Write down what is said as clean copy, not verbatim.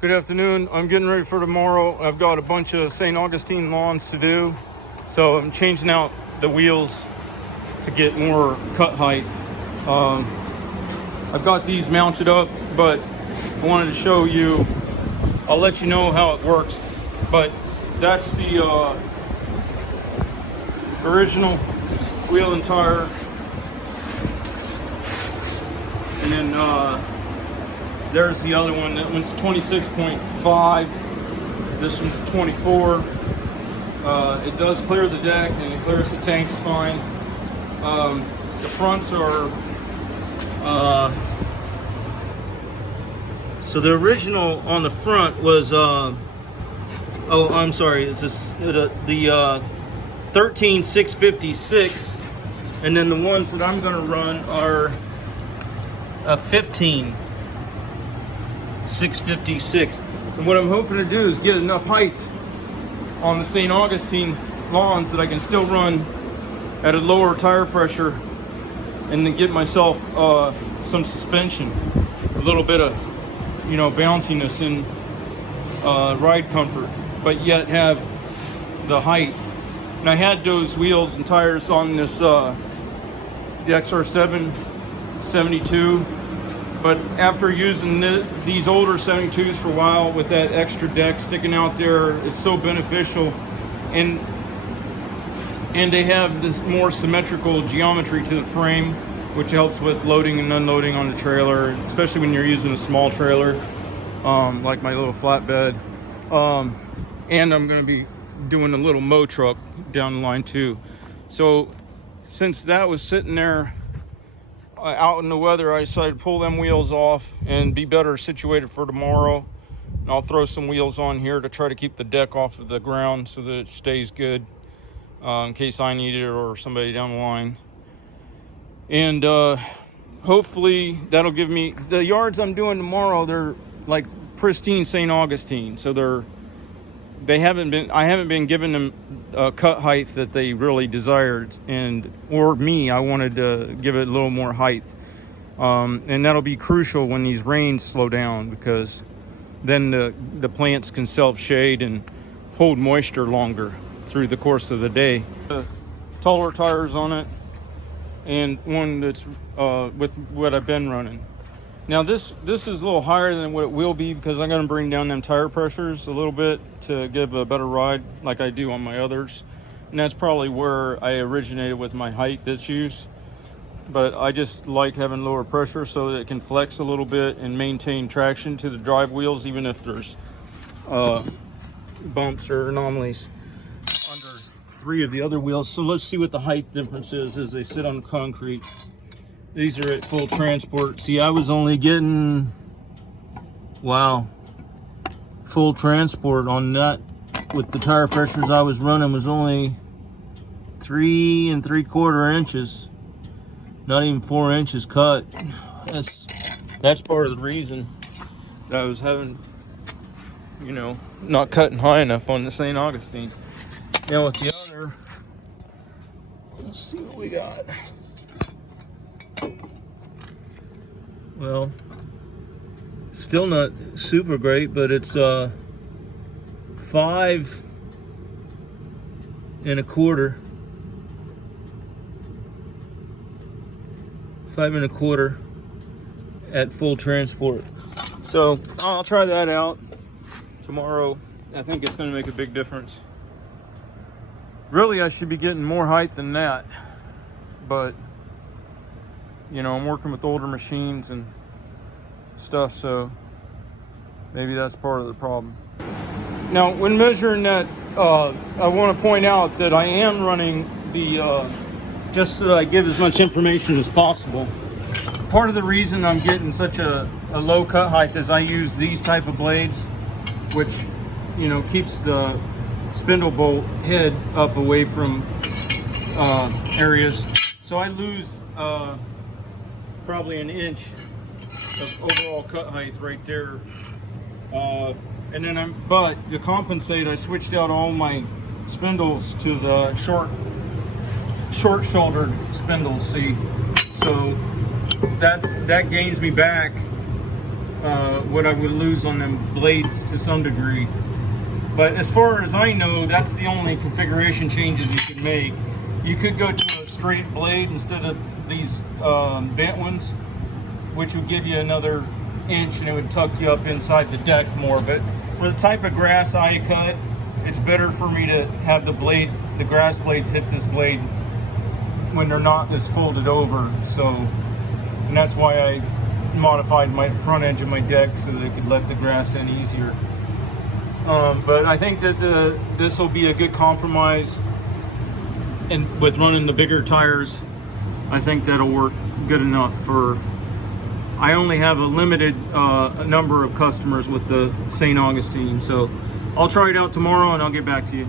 Good afternoon. I'm getting ready for tomorrow. I've got a bunch of St. Augustine lawns to do, so I'm changing out the wheels to get more cut height. I've got these mounted up, but I wanted to show you. I'll let you know how it works, but that's the original wheel and tire, and then there's the other one. That one's 26.5. This one's 24. It does clear the deck and it clears the tanks fine. The fronts are so the original on the front was oh, I'm sorry, it's the 13656, and then the ones that I'm going to run are 15656. And what I'm hoping to do is get enough height on the St. Augustine lawns that I can still run at a lower tire pressure and then get myself some suspension, a little bit of, bounciness and ride comfort, but yet have the height. And I had those wheels and tires on this the XR7 72, but after using these older 72s for a while with that extra deck sticking out there, it's so beneficial, and they have this more symmetrical geometry to the frame, which helps with loading and unloading on the trailer, especially when you're using a small trailer, like my little flatbed. And I'm going to be doing a little mow truck down the line too. So since that was sitting there out in the weather, I decided to pull them wheels off and be better situated for tomorrow. And I'll throw some wheels on here to try to keep the deck off of the ground so that it stays good, in case I need it or somebody down the line. And hopefully that'll give me the yards I'm doing tomorrow. They're like pristine St. Augustine, so I haven't been giving them a cut height that they really desired, or me, I wanted to give it a little more height, and that'll be crucial when these rains slow down, because then the plants can self-shade and hold moisture longer through the course of the day. Taller tires on it, and one that's with what I've been running. Now this is a little higher than what it will be, because I'm going to bring down them tire pressures a little bit to give a better ride like I do on my others. And that's probably where I originated with my height that's used. But I just like having lower pressure so that it can flex a little bit and maintain traction to the drive wheels, even if there's bumps or anomalies under 3 of the other wheels. So let's see what the height difference is as they sit on concrete. These are at full transport. See, I was only getting, wow, full transport on that with the tire pressures I was running was only 3 3/4 inches, not even 4 inches cut. That's part of the reason that I was having, not cutting high enough on the St. Augustine. Now with the other, let's see what we got. Well, still not super great, but it's 5 1/4. 5 1/4 at full transport. So I'll try that out tomorrow. I think it's going to make a big difference. Really, I should be getting more height than that, but I'm working with older machines and stuff, so maybe that's part of the problem. Now, when measuring that, I want to point out that I am running the, just so that I give as much information as possible. Part of the reason I'm getting such a low cut height is I use these type of blades, which, keeps the spindle bolt head up away from areas. So I lose probably 1 inch of overall cut height right there. And then but to compensate, I switched out all my spindles to the short shouldered spindles, see? So that gains me back what I would lose on them blades to some degree. But as far as I know, that's the only configuration changes you could make. You could go to a straight blade instead of these bent ones, which would give you another inch and it would tuck you up inside the deck more. But for the type of grass I cut, it's better for me to have the blades, the grass blades, hit this blade when they're not this folded over. So, and that's why I modified my front edge of my deck so that it could let the grass in easier. But I think that this will be a good compromise, and with running the bigger tires, I think that'll work good enough for. I only have a limited number of customers with the St. Augustine, so I'll try it out tomorrow and I'll get back to you.